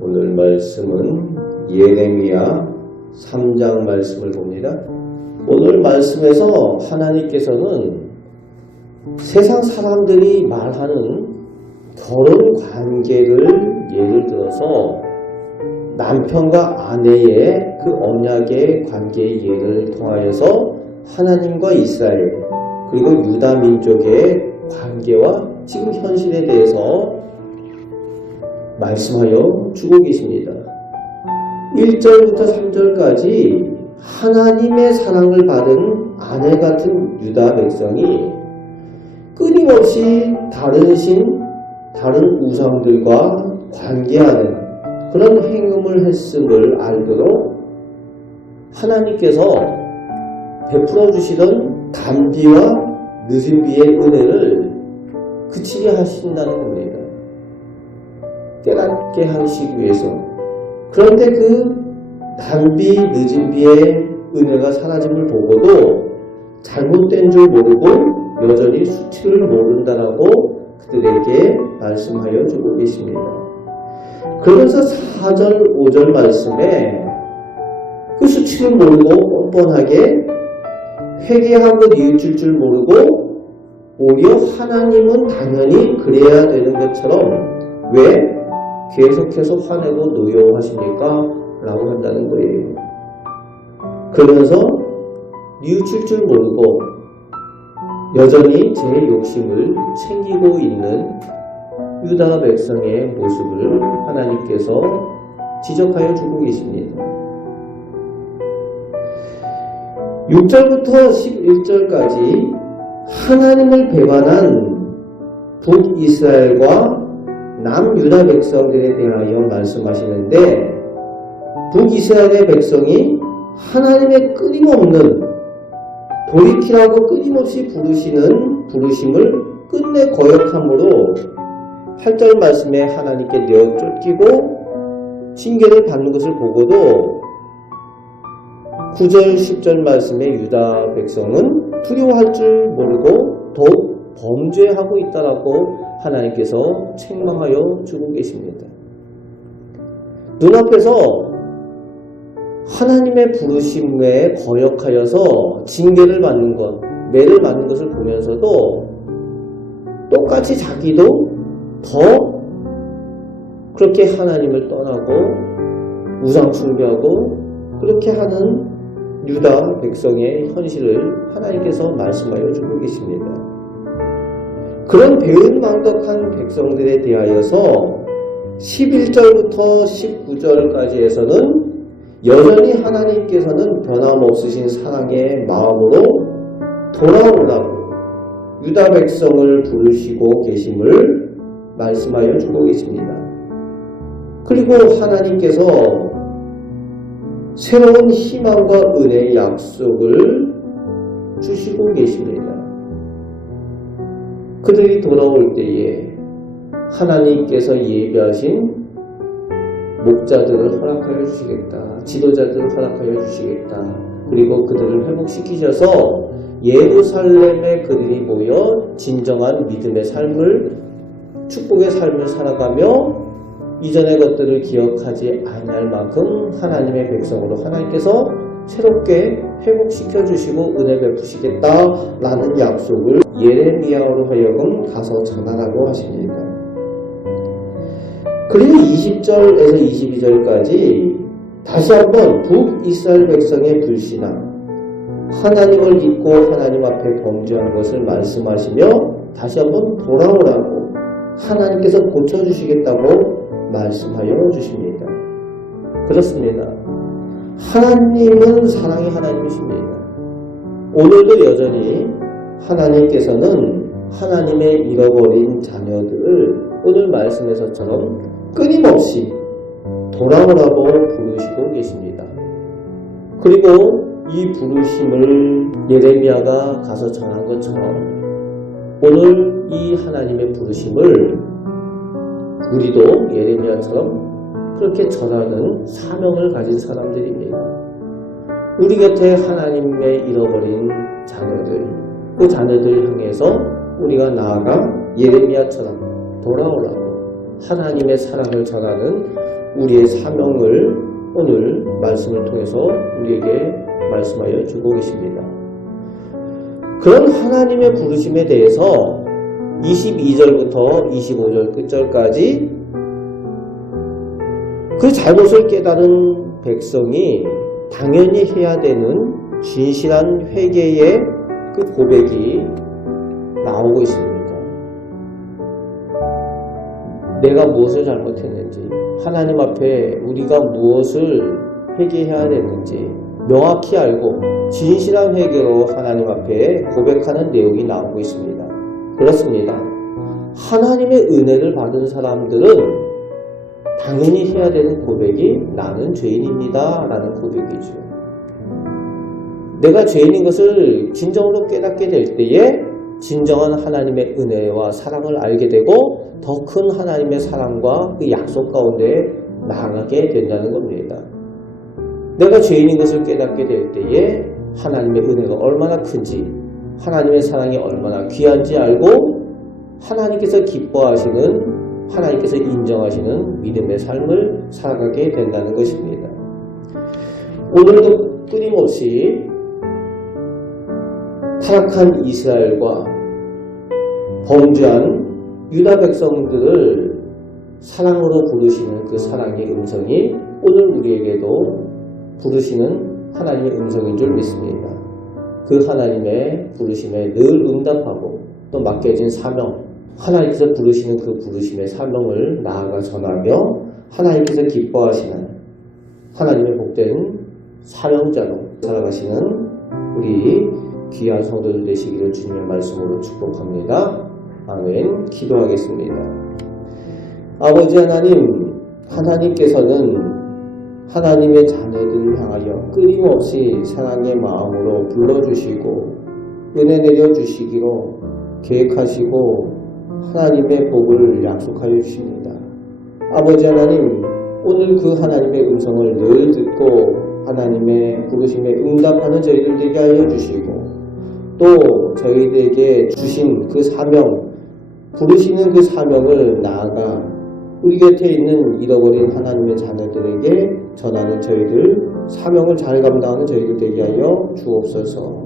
오늘 말씀은 예레미야 3장 말씀을 봅니다. 오늘 말씀에서 하나님께서는 세상 사람들이 말하는 결혼 관계를 예를 들어서 남편과 아내의 그 언약의 관계의 예를 통하여서 하나님과 이스라엘 그리고 유다 민족의 관계와 지금 현실에 대해서 말씀하여 주고 계십니다. 1절부터 3절까지 하나님의 사랑을 받은 아내 같은 유다 백성이 끊임없이 다른 신, 다른 우상들과 관계하는 그런 행음을 했음을 알도록 하나님께서 베풀어 주시던 단비와 늦은 비의 은혜를 그치게 하신다는 겁니다. 깨닫게 하시기 위해서. 그런데 그 단비, 늦은 비의 은혜가 사라짐을 보고도 잘못된 줄 모르고 여전히 수치를 모른다라고 그들에게 말씀하여 주고 계십니다. 그러면서 4절, 5절 말씀에 그 수치를 모르고 뻔뻔하게 회개하고 뉘우칠 줄 모르고 오히려 하나님은 당연히 그래야 되는 것처럼 왜 계속해서 화내고 노여워하십니까? 라고 한다는 거예요. 그러면서 뉘우칠 줄 모르고 여전히 제 욕심을 챙기고 있는 유다 백성의 모습을 하나님께서 지적하여 주고 계십니다. 6절부터 11절까지 하나님을 배반한 북이스라엘과 남유다 백성들에 대하여 말씀하시는데 북이스라엘의 백성이 하나님의 끊임없는 돌이키라고 끊임없이 부르시는 부르심을 끝내 거역함으로 8절 말씀에 하나님께 내어 쫓기고 징계를 받는 것을 보고도 9절 10절 말씀에 유다 백성은 두려워할 줄 모르고 더욱 범죄하고 있다라고 하나님께서 책망하여 주고 계십니다. 눈앞에서 하나님의 부르심에 거역하여서 징계를 받는 것, 매를 맞는 것을 보면서도 똑같이 자기도 더 그렇게 하나님을 떠나고 우상 숭배하고 그렇게 하는 유다 백성의 현실을 하나님께서 말씀하여 주고 계십니다. 그런 배은망덕한 백성들에 대하여서 11절부터 19절까지에서는 여전히 하나님께서는 변함없으신 사랑의 마음으로 돌아오라고 유다 백성을 부르시고 계심을 말씀하여 주고 계십니다. 그리고 하나님께서 새로운 희망과 은혜의 약속을 주시고 계십니다. 그들이 돌아올 때에 하나님께서 예비하신 목자들을 허락하여 주시겠다. 지도자들을 허락하여 주시겠다. 그리고 그들을 회복시키셔서 예루살렘에 그들이 모여 진정한 믿음의 삶을 축복의 삶을 살아가며 이전의 것들을 기억하지 아니할 만큼 하나님의 백성으로 하나님께서 새롭게 회복시켜 주시고 은혜 베푸시겠다라는 약속을 예레미야로 하여금 가서 전하라고 하십니다. 그리고 20절에서 22절까지 다시 한번 북이스라엘 백성의 불신앙, 하나님을 잊고 하나님 앞에 범죄한 것을 말씀하시며 다시 한번 돌아오라고 하나님께서 고쳐주시겠다고 말씀하여 주십니다. 그렇습니다. 하나님은 사랑의 하나님이십니다. 오늘도 여전히 하나님께서는 하나님의 잃어버린 자녀들을 오늘 말씀에서처럼 끊임없이 돌아오라고 부르시고 계십니다. 그리고 이 부르심을 예레미야가 가서 전한 것처럼 오늘 이 하나님의 부르심을 우리도 예레미야처럼 그렇게 전하는 사명을 가진 사람들입니다. 우리 곁에 하나님의 잃어버린 자녀들, 그 자녀들을 향해서 우리가 나아가 예레미야처럼 돌아오라고 하나님의 사랑을 전하는 우리의 사명을 오늘 말씀을 통해서 우리에게 말씀하여 주고 계십니다. 그런 하나님의 부르심에 대해서 22절부터 25절 끝절까지 그 잘못을 깨달은 백성이 당연히 해야 되는 진실한 회개의 그 고백이 나오고 있습니다. 내가 무엇을 잘못했는지, 하나님 앞에 우리가 무엇을 회개해야 되는지 명확히 알고 진실한 회개로 하나님 앞에 고백하는 내용이 나오고 있습니다. 그렇습니다. 하나님의 은혜를 받은 사람들은 당연히 해야 되는 고백이 나는 죄인입니다 라는 고백이죠. 내가 죄인인 것을 진정으로 깨닫게 될 때에 진정한 하나님의 은혜와 사랑을 알게 되고 더 큰 하나님의 사랑과 그 약속 가운데 나아가게 된다는 겁니다. 내가 죄인인 것을 깨닫게 될 때에 하나님의 은혜가 얼마나 큰지, 하나님의 사랑이 얼마나 귀한지 알고 하나님께서 기뻐하시는, 하나님께서 인정하시는 믿음의 삶을 살아가게 된다는 것입니다. 오늘도 끊임없이 타락한 이스라엘과 범죄한 유다 백성들을 사랑으로 부르시는 그 사랑의 음성이 오늘 우리에게도 부르시는 하나님의 음성인 줄 믿습니다. 그 하나님의 부르심에 늘 응답하고 또 맡겨진 사명, 하나님께서 부르시는 그 부르심의 사명을 나아가 전하며 하나님께서 기뻐하시는 하나님의 복된 사명자로 살아가시는 우리 귀한 성도들 되시기를 주님의 말씀으로 축복합니다. 아멘. 기도하겠습니다. 아버지 하나님, 하나님께서는 하나님의 자녀들을 향하여 끊임없이 사랑의 마음으로 불러주시고 은혜 내려주시기로 계획하시고 하나님의 복을 약속하여 주십니다. 아버지 하나님, 오늘 그 하나님의 음성을 늘 듣고 하나님의 부르심에 응답하는 저희들 되게 하여 주시고 또 저희들에게 주신 그 사명, 부르시는 그 사명을 나아가 우리 곁에 있는 잃어버린 하나님의 자녀들에게 전하는 저희들, 사명을 잘 감당하는 저희들 되게 하여 주옵소서.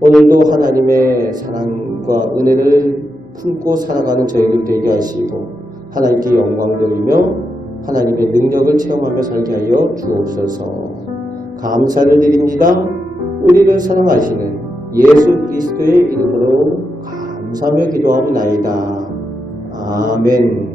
오늘도 하나님의 사랑과 은혜를 품고 살아가는 저희들 되게 하시고 하나님께 영광 돌리며 하나님의 능력을 체험하며 살게 하여 주옵소서. 감사를 드립니다. 우리를 사랑하시는 예수 그리스도의 이름으로 감사하며 기도하옵나이다. 아멘.